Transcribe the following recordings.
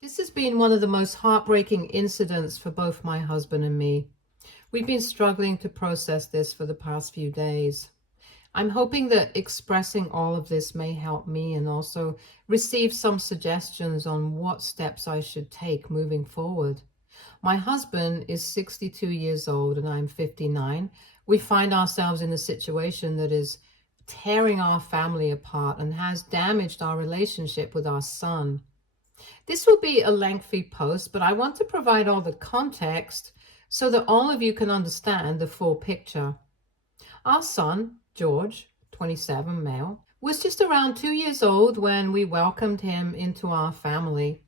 This has been one of the most heartbreaking incidents for both my husband and me. We've been struggling to process this for the past few days. I'm hoping that expressing all of this may help me and also receive some suggestions on what steps I should take moving forward. My husband is 62 years old and I'm 59. We find ourselves in a situation that is tearing our family apart and has damaged our relationship with our son. This will be a lengthy post, but I want to provide all the context so that all of you can understand the full picture. Our son, George, 27, male, was just around 2 years old when we welcomed him into our family.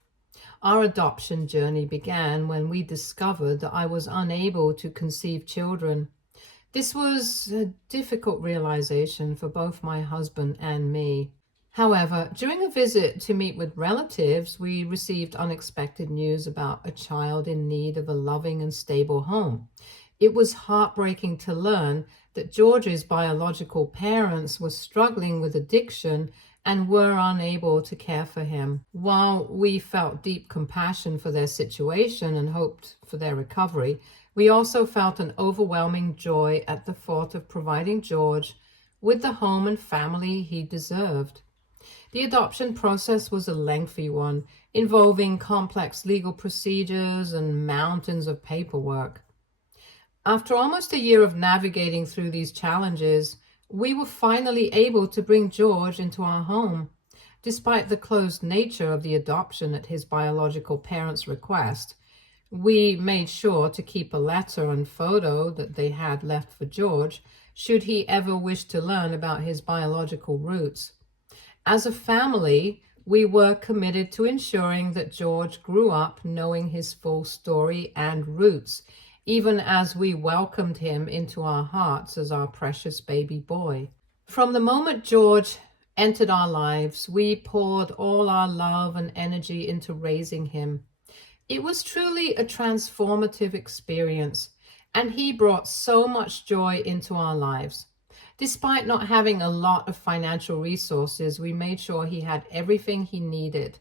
Our adoption journey began when we discovered that I was unable to conceive children. This was a difficult realization for both my husband and me. However, during a visit to meet with relatives, we received unexpected news about a child in need of a loving and stable home. It was heartbreaking to learn that George's biological parents were struggling with addiction and were unable to care for him. While we felt deep compassion for their situation and hoped for their recovery, we also felt an overwhelming joy at the thought of providing George with the home and family he deserved. The adoption process was a lengthy one, involving complex legal procedures and mountains of paperwork. After almost a year of navigating through these challenges, we were finally able to bring George into our home. Despite the closed nature of the adoption at his biological parents' request, we made sure to keep a letter and photo that they had left for George, should he ever wish to learn about his biological roots. As a family, we were committed to ensuring that George grew up knowing his full story and roots, even as we welcomed him into our hearts as our precious baby boy. From the moment George entered our lives, we poured all our love and energy into raising him. It was truly a transformative experience, and he brought so much joy into our lives. Despite not having a lot of financial resources, we made sure he had everything he needed.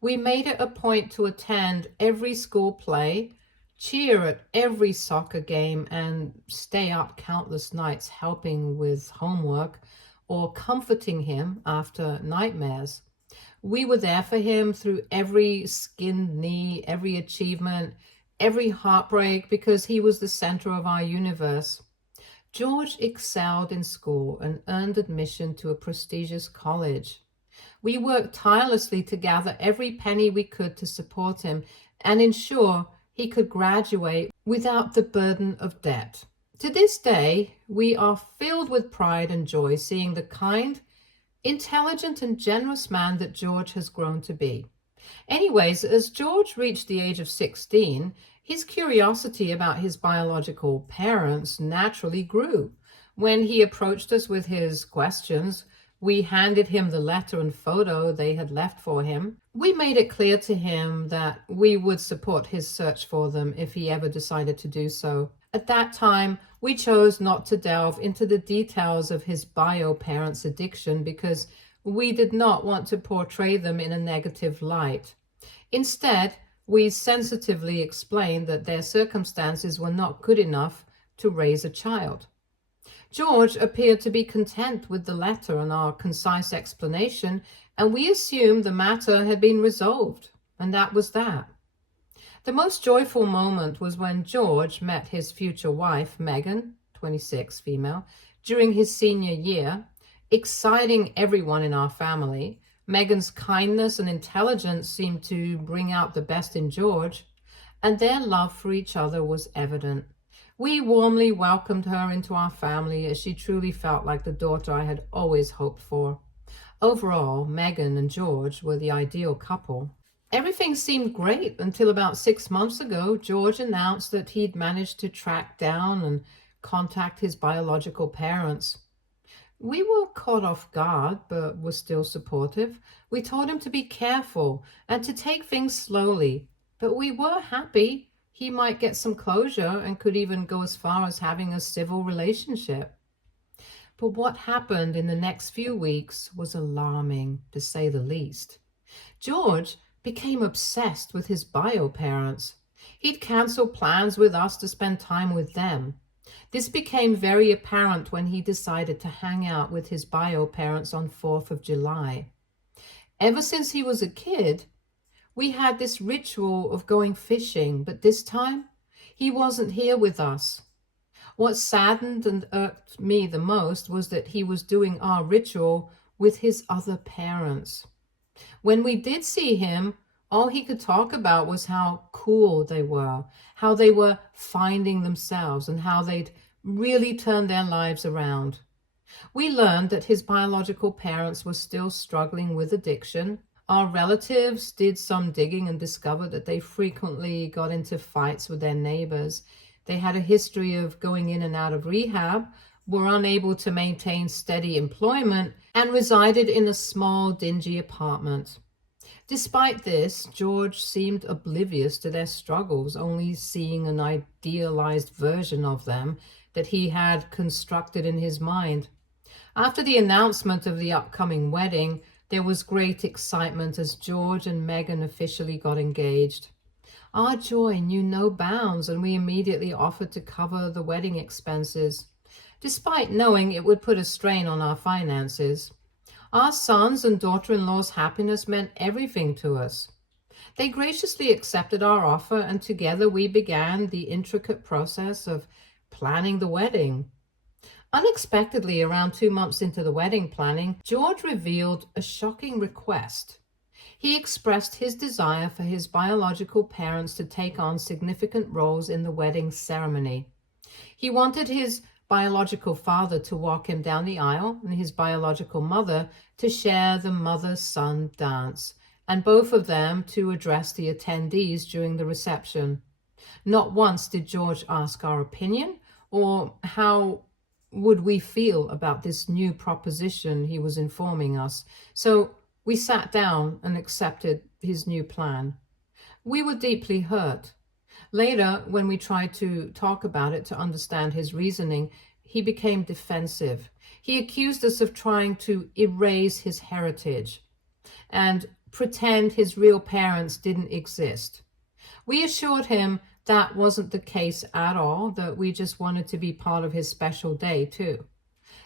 We made it a point to attend every school play, cheer at every soccer game, and stay up countless nights helping with homework or comforting him after nightmares. We were there for him through every skinned knee, every achievement, every heartbreak, because he was the center of our universe. George excelled in school and earned admission to a prestigious college. We worked tirelessly to gather every penny we could to support him and ensure he could graduate without the burden of debt. To this day, we are filled with pride and joy seeing the kind, intelligent, and generous man that George has grown to be. Anyways, as George reached the age of 16, his curiosity about his biological parents naturally grew. When he approached us with his questions, we handed him the letter and photo they had left for him. We made it clear to him that we would support his search for them if he ever decided to do so. At that time, we chose not to delve into the details of his bio parents' addiction because we did not want to portray them in a negative light. Instead, we sensitively explained that their circumstances were not good enough to raise a child. George appeared to be content with the letter and our concise explanation, and we assumed the matter had been resolved, and that was that. The most joyful moment was when George met his future wife, Megan, 26, female, during his senior year, exciting everyone in our family. Megan's kindness and intelligence seemed to bring out the best in George, and their love for each other was evident. We warmly welcomed her into our family as she truly felt like the daughter I had always hoped for. Overall, Megan and George were the ideal couple. Everything seemed great until about 6 months ago, George announced that he'd managed to track down and contact his biological parents. We were caught off guard, but were still supportive. We told him to be careful and to take things slowly, but we were happy he might get some closure and could even go as far as having a civil relationship. But what happened in the next few weeks was alarming, to say the least. George became obsessed with his bio parents. He'd cancel plans with us to spend time with them. This became very apparent when he decided to hang out with his bio parents on 4th of July. Ever since he was a kid, we had this ritual of going fishing, but this time he wasn't here with us. What saddened and irked me the most was that he was doing our ritual with his other parents. When we did see him, all he could talk about was how cool they were, how they were finding themselves, and how they'd really turned their lives around. We learned that his biological parents were still struggling with addiction. Our relatives did some digging and discovered that they frequently got into fights with their neighbors. They had a history of going in and out of rehab, were unable to maintain steady employment, and resided in a small, dingy apartment. Despite this, George seemed oblivious to their struggles, only seeing an idealized version of them that he had constructed in his mind. After the announcement of the upcoming wedding, there was great excitement as George and Meghan officially got engaged. Our joy knew no bounds, and we immediately offered to cover the wedding expenses, despite knowing it would put a strain on our finances. Our sons and daughter-in-law's happiness meant everything to us. They graciously accepted our offer, and together we began the intricate process of planning the wedding. Unexpectedly, around 2 months into the wedding planning, George revealed a shocking request. He expressed his desire for his biological parents to take on significant roles in the wedding ceremony. He wanted his biological father to walk him down the aisle and his biological mother to share the mother-son dance, and both of them to address the attendees during the reception. Not once did George ask our opinion or how would we feel about this new proposition he was informing us. So we sat down and accepted his new plan. We were deeply hurt. Later, when we tried to talk about it to understand his reasoning, he became defensive. He accused us of trying to erase his heritage and pretend his real parents didn't exist. We assured him that wasn't the case at all, that we just wanted to be part of his special day too.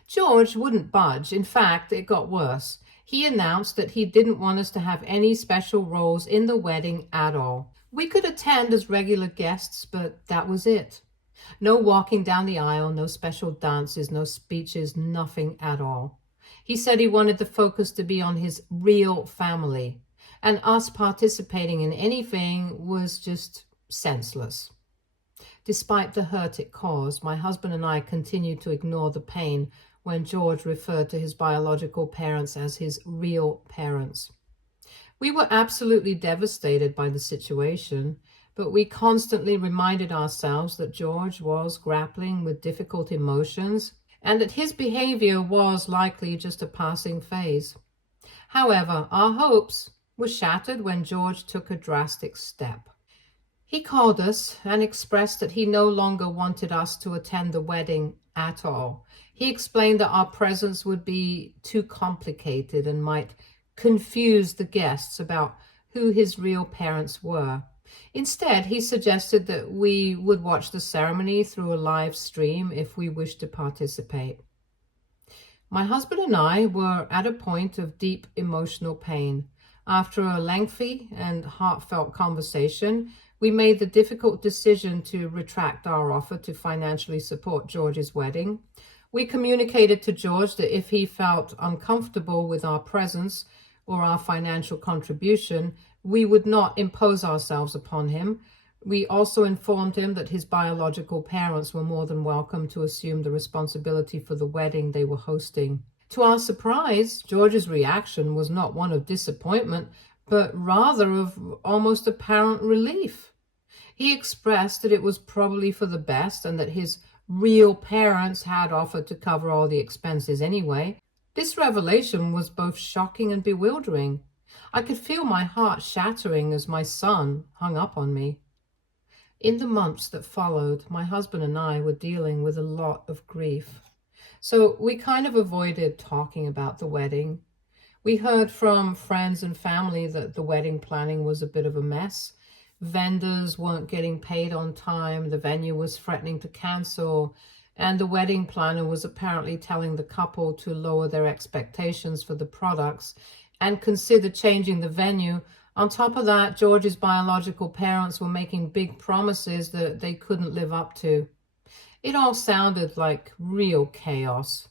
George wouldn't budge. In fact, it got worse. He announced that he didn't want us to have any special roles in the wedding at all. We could attend as regular guests, but that was it. No walking down the aisle, no special dances, no speeches, nothing at all. He said he wanted the focus to be on his real family, and us participating in anything was just senseless. Despite the hurt it caused, my husband and I continued to ignore the pain when George referred to his biological parents as his real parents. We were absolutely devastated by the situation, but we constantly reminded ourselves that George was grappling with difficult emotions and that his behavior was likely just a passing phase. However, our hopes were shattered when George took a drastic step. He called us and expressed that he no longer wanted us to attend the wedding at all. He explained that our presence would be too complicated and might confuse the guests about who his real parents were. Instead, he suggested that we would watch the ceremony through a live stream if we wished to participate. My husband and I were at a point of deep emotional pain. After a lengthy and heartfelt conversation, we made the difficult decision to retract our offer to financially support George's wedding. We communicated to George that if he felt uncomfortable with our presence or our financial contribution, we would not impose ourselves upon him. We also informed him that his biological parents were more than welcome to assume the responsibility for the wedding they were hosting. To our surprise, George's reaction was not one of disappointment, but rather of almost apparent relief. He expressed that it was probably for the best and that his real parents had offered to cover all the expenses anyway. This revelation was both shocking and bewildering. I could feel my heart shattering as my son hung up on me. In the months that followed, my husband and I were dealing with a lot of grief. So we kind of avoided talking about the wedding. We heard from friends and family that the wedding planning was a bit of a mess. Vendors weren't getting paid on time, the venue was threatening to cancel, and the wedding planner was apparently telling the couple to lower their expectations for the products and consider changing the venue. On top of that, George's biological parents were making big promises that they couldn't live up to. It all sounded like real chaos.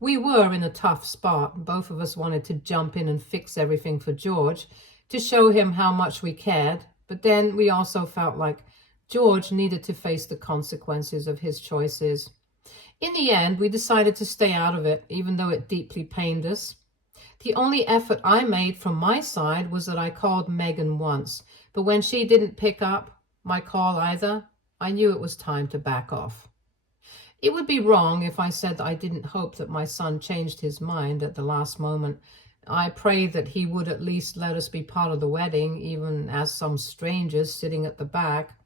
We were in a tough spot. Both of us wanted to jump in and fix everything for George to show him how much we cared. But then we also felt like George needed to face the consequences of his choices. In the end, we decided to stay out of it, even though it deeply pained us. The only effort I made from my side was that I called Megan once, but when she didn't pick up my call either, I knew it was time to back off. It would be wrong if I said that I didn't hope that my son changed his mind at the last moment. I prayed that he would at least let us be part of the wedding, even as some strangers sitting at the back.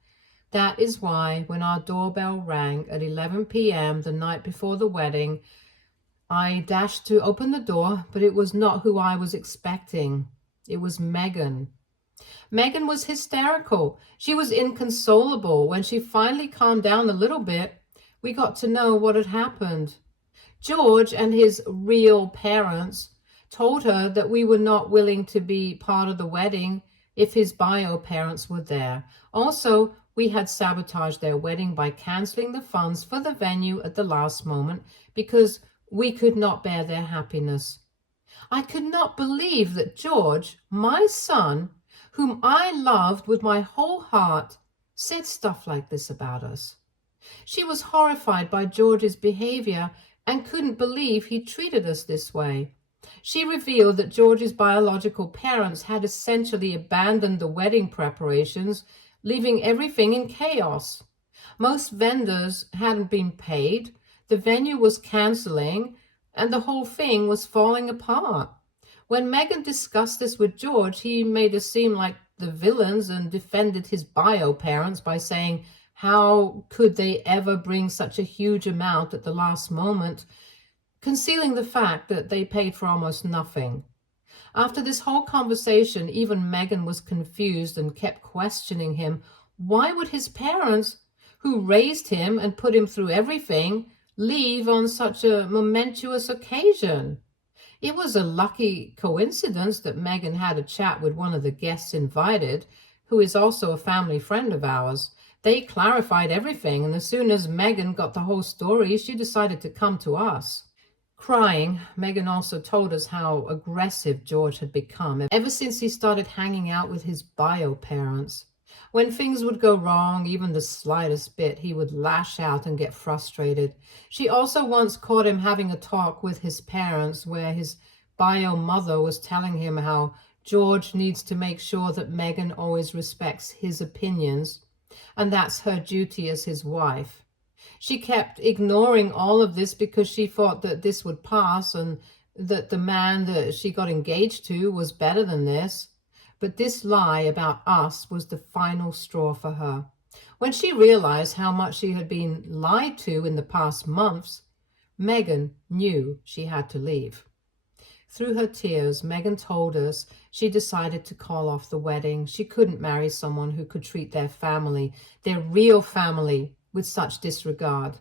That is why, when our doorbell rang at 11 p.m. the night before the wedding, I dashed to open the door, but it was not who I was expecting. It was Megan. Megan was hysterical. She was inconsolable. When she finally calmed down a little bit, we got to know what had happened. George and his real parents told her that we were not willing to be part of the wedding if his bio parents were there. Also, we had sabotaged their wedding by canceling the funds for the venue at the last moment because we could not bear their happiness. I could not believe that George, my son, whom I loved with my whole heart, said stuff like this about us. She was horrified by George's behavior and couldn't believe he treated us this way. She revealed that George's biological parents had essentially abandoned the wedding preparations, leaving everything in chaos. Most vendors hadn't been paid, the venue was canceling, and the whole thing was falling apart. When Megan discussed this with George, he made us seem like the villains and defended his bio parents by saying, how could they ever bring such a huge amount at the last moment, concealing the fact that they paid for almost nothing. After this whole conversation, even Megan was confused and kept questioning him. Why would his parents, who raised him and put him through everything, leave on such a momentous occasion? It was a lucky coincidence that Megan had a chat with one of the guests invited, who is also a family friend of ours. They clarified everything, and as soon as Megan got the whole story, she decided to come to us. Crying, Megan also told us how aggressive George had become ever since he started hanging out with his bio parents. When things would go wrong, even the slightest bit, he would lash out and get frustrated. She also once caught him having a talk with his parents where his bio mother was telling him how George needs to make sure that Megan always respects his opinions, and that's her duty as his wife. She kept ignoring all of this because she thought that this would pass and that the man that she got engaged to was better than this. But this lie about us was the final straw for her. When she realized how much she had been lied to in the past months, Megan knew she had to leave. Through her tears, Megan told us she decided to call off the wedding. She couldn't marry someone who could treat their family, their real family, with such disregard.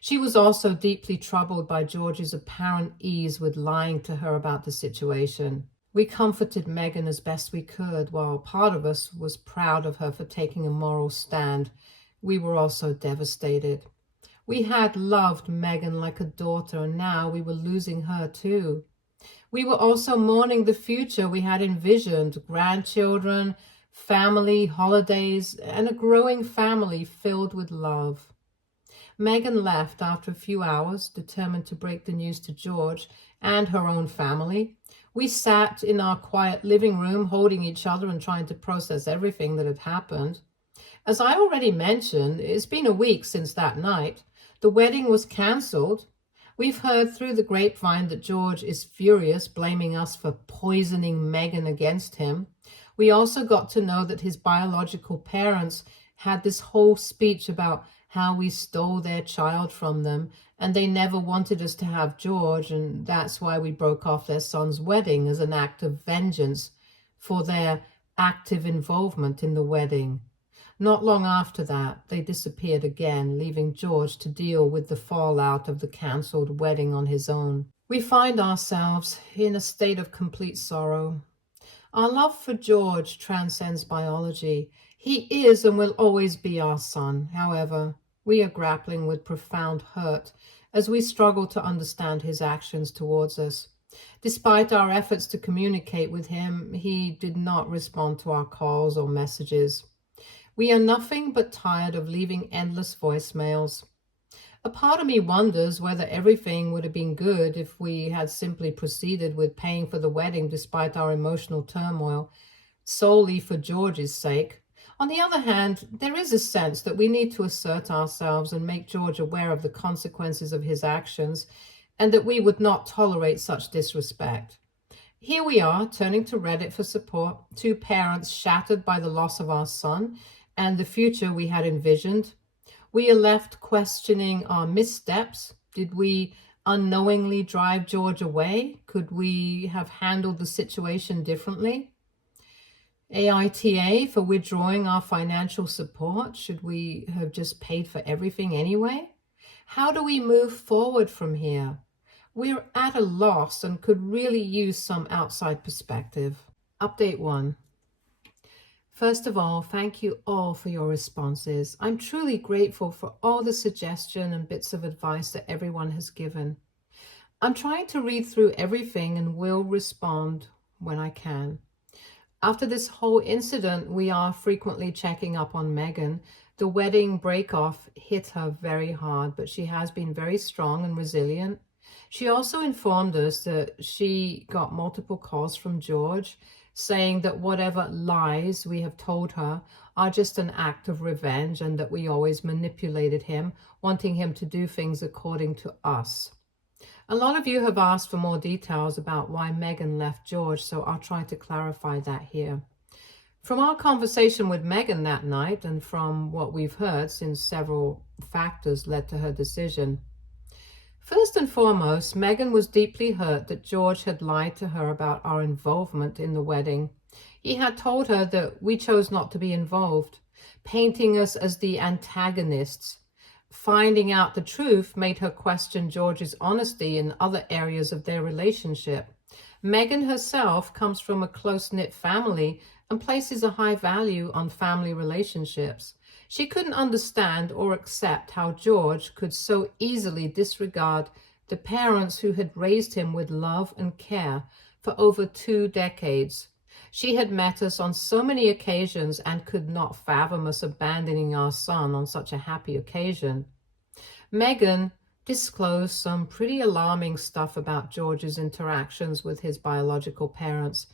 She was also deeply troubled by George's apparent ease with lying to her about the situation. We comforted Megan as best we could, while part of us was proud of her for taking a moral stand. We were also devastated. We had loved Megan like a daughter, and now we were losing her too. We were also mourning the future we had envisioned, grandchildren, family, holidays, and a growing family filled with love. Megan left after a few hours, determined to break the news to George and her own family. We sat in our quiet living room, holding each other and trying to process everything that had happened. As I already mentioned, it's been a week since that night. The wedding was cancelled. We've heard through the grapevine that George is furious, blaming us for poisoning Megan against him. We also got to know that his biological parents had this whole speech about how we stole their child from them and they never wanted us to have George, and that's why we broke off their son's wedding as an act of vengeance for their active involvement in the wedding. Not long after that, they disappeared again, leaving George to deal with the fallout of the cancelled wedding on his own. We find ourselves in a state of complete sorrow. Our love for George transcends biology. He is and will always be our son. However, we are grappling with profound hurt as we struggle to understand his actions towards us. Despite our efforts to communicate with him, he did not respond to our calls or messages. We are nothing but tired of leaving endless voicemails. A part of me wonders whether everything would have been good if we had simply proceeded with paying for the wedding despite our emotional turmoil, solely for George's sake. On the other hand, there is a sense that we need to assert ourselves and make George aware of the consequences of his actions, and that we would not tolerate such disrespect. Here we are, turning to Reddit for support, two parents shattered by the loss of our son and the future we had envisioned. We are left questioning our missteps. Did we unknowingly drive George away? Could we have handled the situation differently? AITA for withdrawing our financial support. Should we have just paid for everything anyway? How do we move forward from here? We're at a loss and could really use some outside perspective. Update 1. First of all, thank you all for your responses. I'm truly grateful for all the suggestion and bits of advice that everyone has given. I'm trying to read through everything and will respond when I can. After this whole incident, we are frequently checking up on Megan. The wedding break-off hit her very hard, but she has been very strong and resilient. She also informed us that she got multiple calls from George saying that whatever lies we have told her are just an act of revenge and that we always manipulated him, wanting him to do things according to us. A lot of you have asked for more details about why Megan left George, so I'll try to clarify that here. From our conversation with Megan that night and from what we've heard, since several factors led to her decision. First and foremost, Megan was deeply hurt that George had lied to her about our involvement in the wedding. He had told her that we chose not to be involved, painting us as the antagonists. Finding out the truth made her question George's honesty in other areas of their relationship. Megan herself comes from a close-knit family and places a high value on family relationships. She couldn't understand or accept how George could so easily disregard the parents who had raised him with love and care for over 2 decades. She had met us on so many occasions and could not fathom us abandoning our son on such a happy occasion. Megan disclosed some pretty alarming stuff about George's interactions with his biological parents.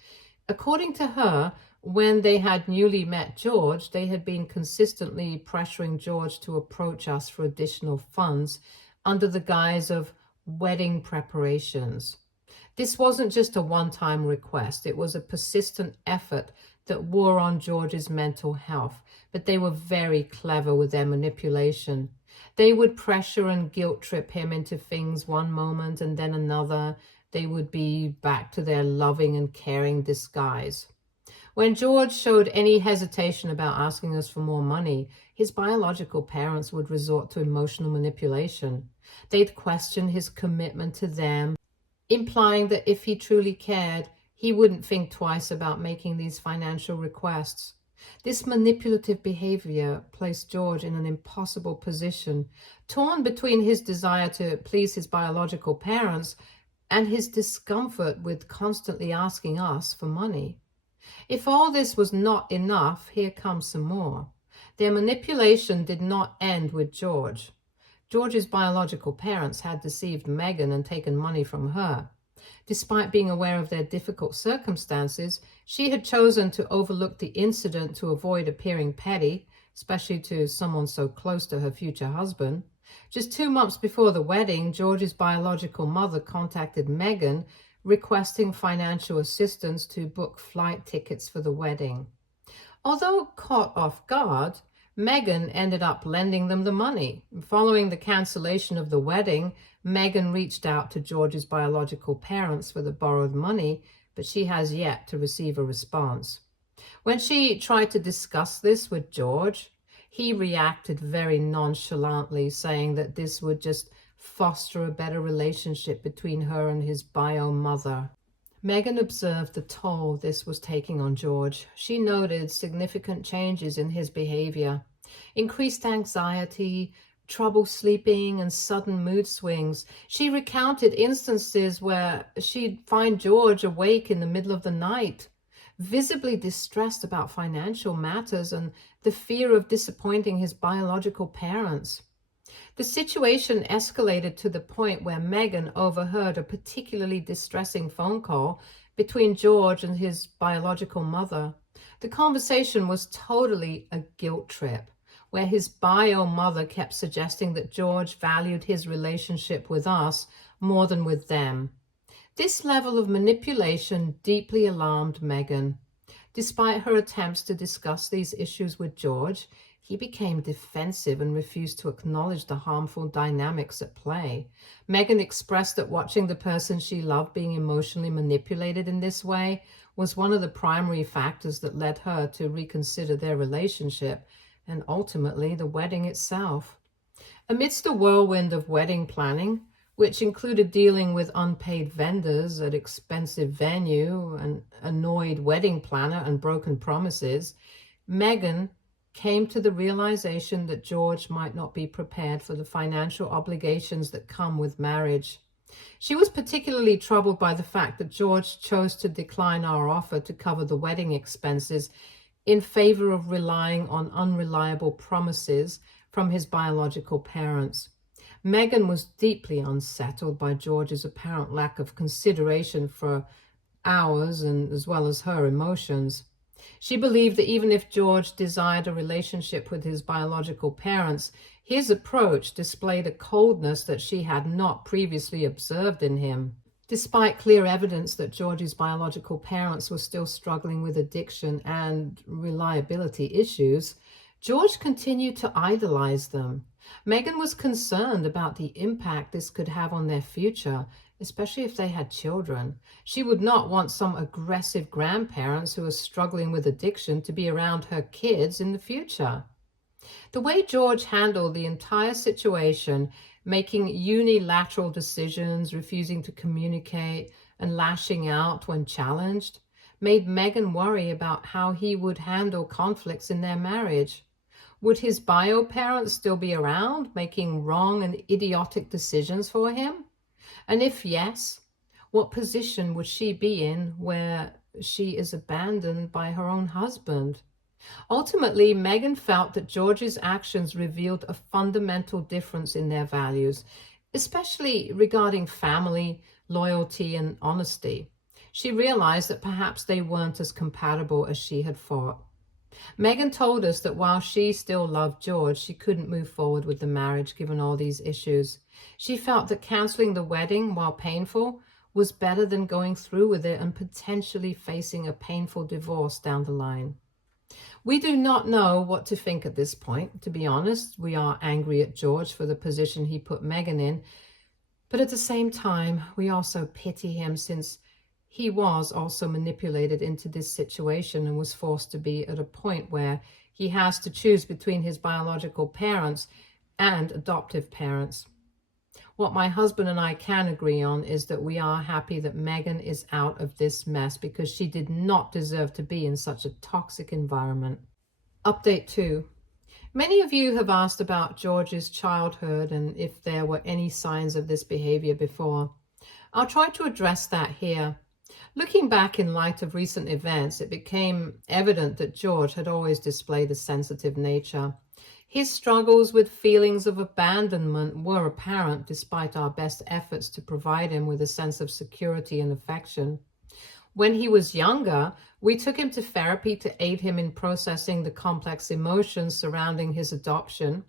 According to her, when they had newly met George, they had been consistently pressuring George to approach us for additional funds under the guise of wedding preparations. This wasn't just a one-time request. It was a persistent effort that wore on George's mental health, but they were very clever with their manipulation. They would pressure and guilt trip him into things one moment and then another. They would be back to their loving and caring disguise. When George showed any hesitation about asking us for more money, his biological parents would resort to emotional manipulation. They'd question his commitment to them, implying that if he truly cared, he wouldn't think twice about making these financial requests. This manipulative behavior placed George in an impossible position, torn between his desire to please his biological parents and his discomfort with constantly asking us for money. If all this was not enough, here comes some more. Their manipulation did not end with George. George's biological parents had deceived Megan and taken money from her. Despite being aware of their difficult circumstances, she had chosen to overlook the incident to avoid appearing petty, especially to someone so close to her future husband. Just 2 months before the wedding, George's biological mother contacted Megan, requesting financial assistance to book flight tickets for the wedding. Although caught off guard, Megan ended up lending them the money. Following the cancellation of the wedding, Megan reached out to George's biological parents for the borrowed money, but she has yet to receive a response. When she tried to discuss this with George, he reacted very nonchalantly, saying that this would just foster a better relationship between her and his bio mother. Megan observed the toll this was taking on George. She noted significant changes in his behavior, increased anxiety, trouble sleeping, and sudden mood swings. She recounted instances where she'd find George awake in the middle of the night, visibly distressed about financial matters and the fear of disappointing his biological parents. The situation escalated to the point where Megan overheard a particularly distressing phone call between George and his biological mother. The conversation was totally a guilt trip, where his bio mother kept suggesting that George valued his relationship with us more than with them. This level of manipulation deeply alarmed Megan. Despite her attempts to discuss these issues with George, he became defensive and refused to acknowledge the harmful dynamics at play. Megan expressed that watching the person she loved being emotionally manipulated in this way was one of the primary factors that led her to reconsider their relationship and ultimately the wedding itself. Amidst a whirlwind of wedding planning, which included dealing with unpaid vendors at expensive venue, an annoyed wedding planner, and broken promises, Megan came to the realization that George might not be prepared for the financial obligations that come with marriage. She was particularly troubled by the fact that George chose to decline our offer to cover the wedding expenses in favor of relying on unreliable promises from his biological parents. Megan was deeply unsettled by George's apparent lack of consideration for ours and as well as her emotions. She believed that even if George desired a relationship with his biological parents, his approach displayed a coldness that she had not previously observed in him. Despite clear evidence that George's biological parents were still struggling with addiction and reliability issues, George continued to idolize them. Megan was concerned about the impact this could have on their future, especially if they had children. She would not want some aggressive grandparents who are struggling with addiction to be around her kids in the future. The way George handled the entire situation, making unilateral decisions, refusing to communicate, and lashing out when challenged, made Megan worry about how he would handle conflicts in their marriage. Would his bio parents still be around, making wrong and idiotic decisions for him? And if yes, what position would she be in where she is abandoned by her own husband? Ultimately, Megan felt that George's actions revealed a fundamental difference in their values, especially regarding family, loyalty, and honesty. She realized that perhaps they weren't as compatible as she had thought. Megan told us that while she still loved George, she couldn't move forward with the marriage given all these issues. She felt that canceling the wedding, while painful, was better than going through with it and potentially facing a painful divorce down the line. We do not know what to think at this point. To be honest, we are angry at George for the position he put Megan in, but at the same time, we also pity him since he was also manipulated into this situation and was forced to be at a point where he has to choose between his biological parents and adoptive parents. What my husband and I can agree on is that we are happy that Megan is out of this mess because she did not deserve to be in such a toxic environment. Update 2. Many of you have asked about George's childhood and if there were any signs of this behavior before. I'll try to address that here. Looking back in light of recent events, it became evident that George had always displayed a sensitive nature. His struggles with feelings of abandonment were apparent despite our best efforts to provide him with a sense of security and affection. When he was younger, we took him to therapy to aid him in processing the complex emotions surrounding his adoption.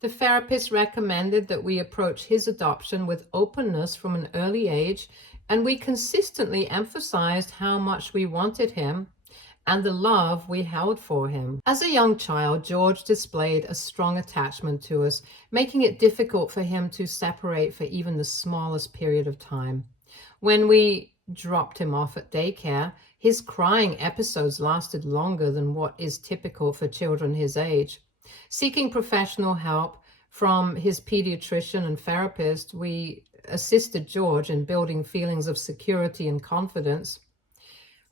The therapist recommended that we approach his adoption with openness from an early age, and we consistently emphasized how much we wanted him and the love we held for him. As a young child, George displayed a strong attachment to us, making it difficult for him to separate for even the smallest period of time. When we dropped him off at daycare, his crying episodes lasted longer than what is typical for children his age. Seeking professional help from his pediatrician and therapist, we assisted George in building feelings of security and confidence,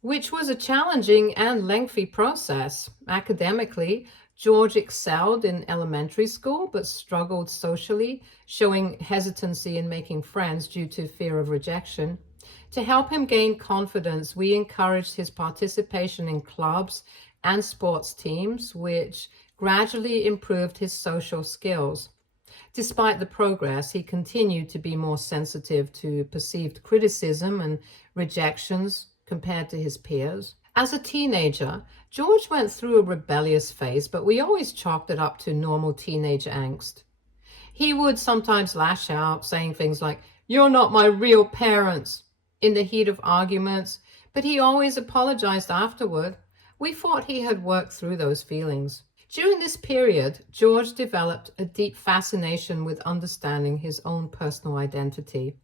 which was a challenging and lengthy process. Academically, George excelled in elementary school but struggled socially, showing hesitancy in making friends due to fear of rejection. To help him gain confidence, we encouraged his participation in clubs and sports teams, which gradually improved his social skills. Despite the progress, he continued to be more sensitive to perceived criticism and rejections compared to his peers. As a teenager, George went through a rebellious phase, but we always chalked it up to normal teenage angst. He would sometimes lash out, saying things like, "You're not my real parents," in the heat of arguments, but he always apologized afterward. We thought he had worked through those feelings. During this period, George developed a deep fascination with understanding his own personal identity.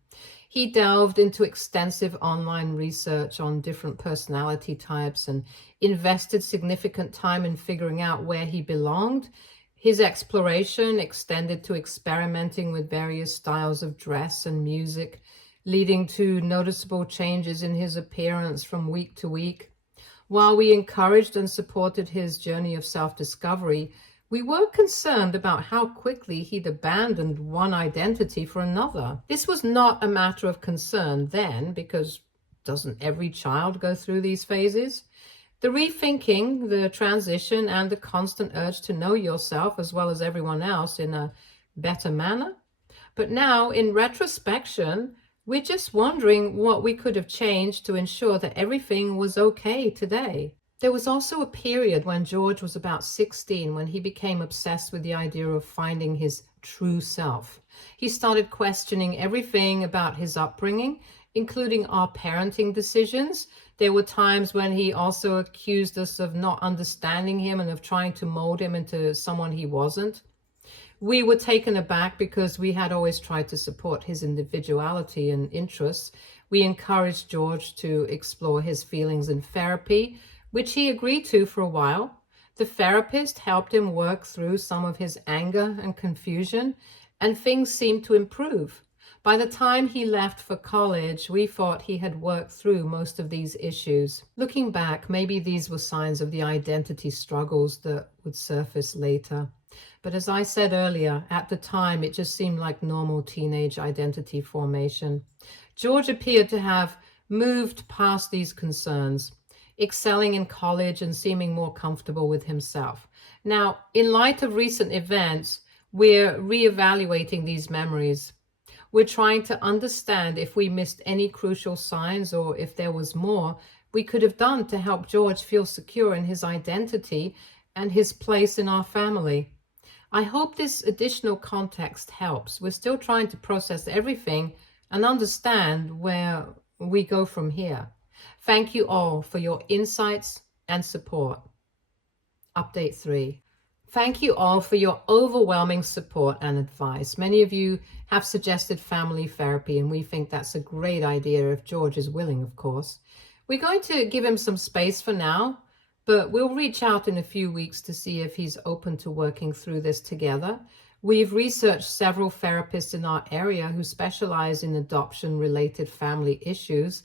He delved into extensive online research on different personality types and invested significant time in figuring out where he belonged. His exploration extended to experimenting with various styles of dress and music, leading to noticeable changes in his appearance from week to week. While we encouraged and supported his journey of self-discovery, we were concerned about how quickly he'd abandoned one identity for another. This was not a matter of concern then, because doesn't every child go through these phases? The rethinking, the transition, and the constant urge to know yourself as well as everyone else in a better manner. But now, in retrospection, we're just wondering what we could have changed to ensure that everything was okay today. There was also a period when George was about 16 when he became obsessed with the idea of finding his true self. He started questioning everything about his upbringing, including our parenting decisions. There were times when he also accused us of not understanding him and of trying to mold him into someone he wasn't. We were taken aback because we had always tried to support his individuality and interests. We encouraged George to explore his feelings in therapy, which he agreed to for a while. The therapist helped him work through some of his anger and confusion, and things seemed to improve. By the time he left for college, we thought he had worked through most of these issues. Looking back, maybe these were signs of the identity struggles that would surface later. But as I said earlier, at the time, it just seemed like normal teenage identity formation. George appeared to have moved past these concerns, excelling in college and seeming more comfortable with himself. Now, in light of recent events, we're reevaluating these memories. We're trying to understand if we missed any crucial signs or if there was more we could have done to help George feel secure in his identity and his place in our family. I hope this additional context helps. We're still trying to process everything and understand where we go from here. Thank you all for your insights and support. Update 3. Thank you all for your overwhelming support and advice. Many of you have suggested family therapy, and we think that's a great idea if George is willing, of course. We're going to give him some space for now, but we'll reach out in a few weeks to see if he's open to working through this together. We've researched several therapists in our area who specialize in adoption-related family issues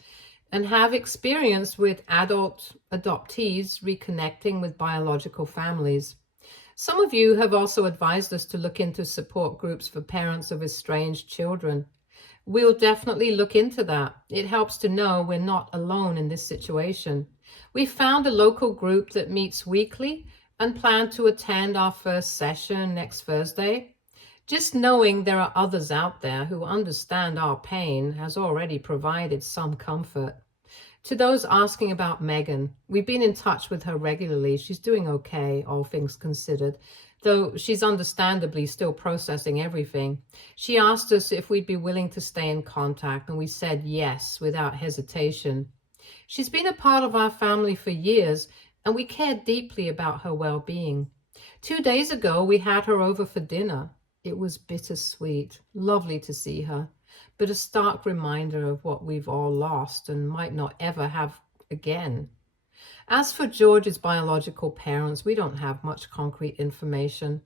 and have experience with adult adoptees reconnecting with biological families. Some of you have also advised us to look into support groups for parents of estranged children. We'll definitely look into that. It helps to know we're not alone in this situation. We found a local group that meets weekly and plan to attend our first session next Thursday. Just knowing there are others out there who understand our pain has already provided some comfort. To those asking about Megan, we've been in touch with her regularly. She's doing okay, all things considered, though she's understandably still processing everything. She asked us if we'd be willing to stay in contact, and we said yes without hesitation. She's been a part of our family for years, and we cared deeply about her well-being. 2 days ago, we had her over for dinner. It was bittersweet, lovely to see her, but a stark reminder of what we've all lost and might not ever have again. As for George's biological parents, we don't have much concrete information.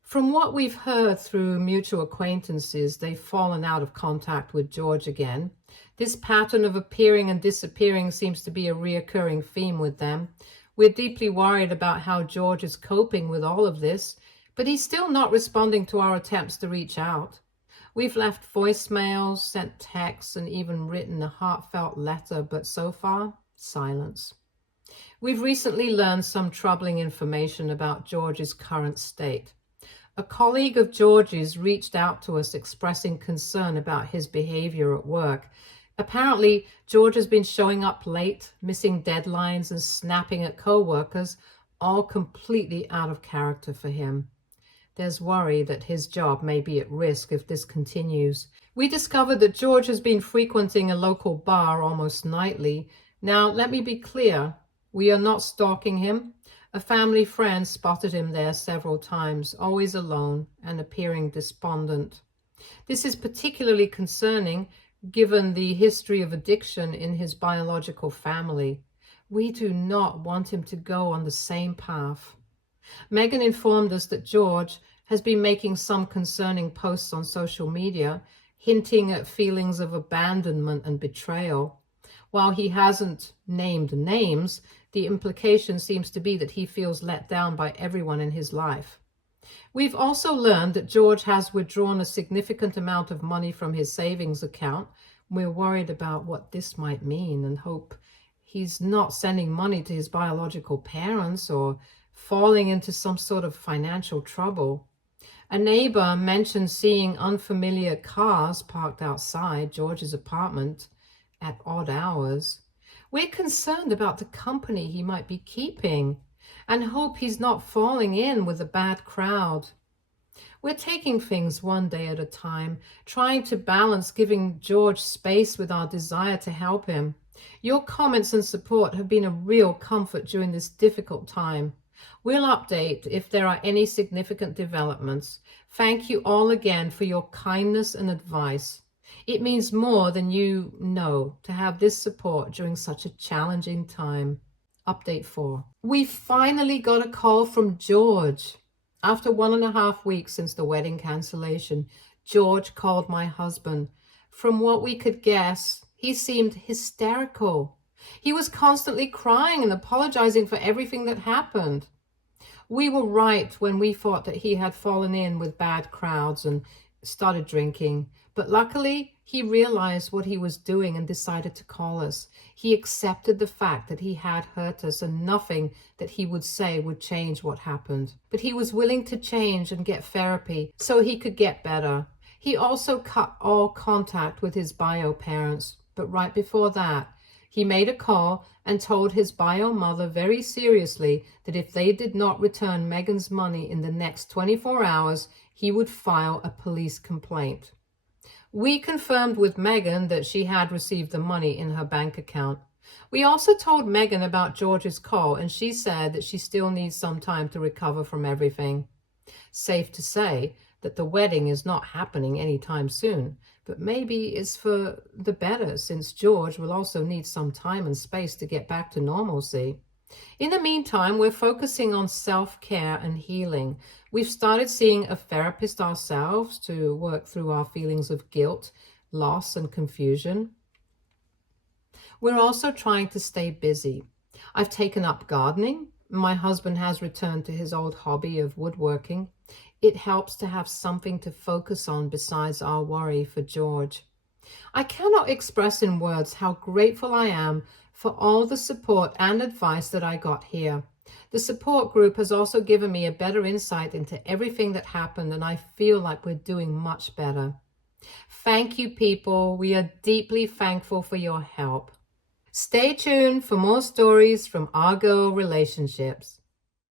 From what we've heard through mutual acquaintances, they've fallen out of contact with George again. This pattern of appearing and disappearing seems to be a reoccurring theme with them. We're deeply worried about how George is coping with all of this, but he's still not responding to our attempts to reach out. We've left voicemails, sent texts, and even written a heartfelt letter, but so far, silence. We've recently learned some troubling information about George's current state. A colleague of George's reached out to us expressing concern about his behavior at work. Apparently, George has been showing up late, missing deadlines, and snapping at co-workers, all completely out of character for him. There's worry that his job may be at risk if this continues. We discovered that George has been frequenting a local bar almost nightly. Now, let me be clear, we are not stalking him. A family friend spotted him there several times, always alone and appearing despondent. This is particularly concerning given the history of addiction in his biological family. We do not want him to go on the same path. Megan informed us that George has been making some concerning posts on social media, hinting at feelings of abandonment and betrayal. While he hasn't named names, the implication seems to be that he feels let down by everyone in his life. We've also learned that George has withdrawn a significant amount of money from his savings account. We're worried about what this might mean and hope he's not sending money to his biological parents or falling into some sort of financial trouble. A neighbor mentioned seeing unfamiliar cars parked outside George's apartment at odd hours. We're concerned about the company he might be keeping and hope he's not falling in with a bad crowd. We're taking things one day at a time, trying to balance giving George space with our desire to help him. Your comments and support have been a real comfort during this difficult time. We'll update if there are any significant developments. Thank you all again for your kindness and advice. It means more than you know to have this support during such a challenging time. Update 4. We finally got a call from George. After 1.5 weeks since the wedding cancellation, George called my husband. From what we could guess, he seemed hysterical. He was constantly crying and apologizing for everything that happened. We were right when we thought that he had fallen in with bad crowds and started drinking. But luckily, he realized what he was doing and decided to call us. He accepted the fact that he had hurt us and nothing that he would say would change what happened. But he was willing to change and get therapy so he could get better. He also cut all contact with his bio parents. But right before that, he made a call and told his bio mother very seriously that if they did not return Megan's money in the next 24 hours, he would file a police complaint. We confirmed with Megan that she had received the money in her bank account. We also told Megan about George's call, and she said that she still needs some time to recover from everything. Safe to say that the wedding is not happening anytime soon, but maybe it's for the better since George will also need some time and space to get back to normalcy. In the meantime, we're focusing on self-care and healing. We've started seeing a therapist ourselves to work through our feelings of guilt, loss, and confusion. We're also trying to stay busy. I've taken up gardening. My husband has returned to his old hobby of woodworking. It helps to have something to focus on besides our worry for George. I cannot express in words how grateful I am for all the support and advice that I got here. The support group has also given me a better insight into everything that happened, and I feel like we're doing much better. Thank you, people. We are deeply thankful for your help. Stay tuned for more stories from our girl relationships.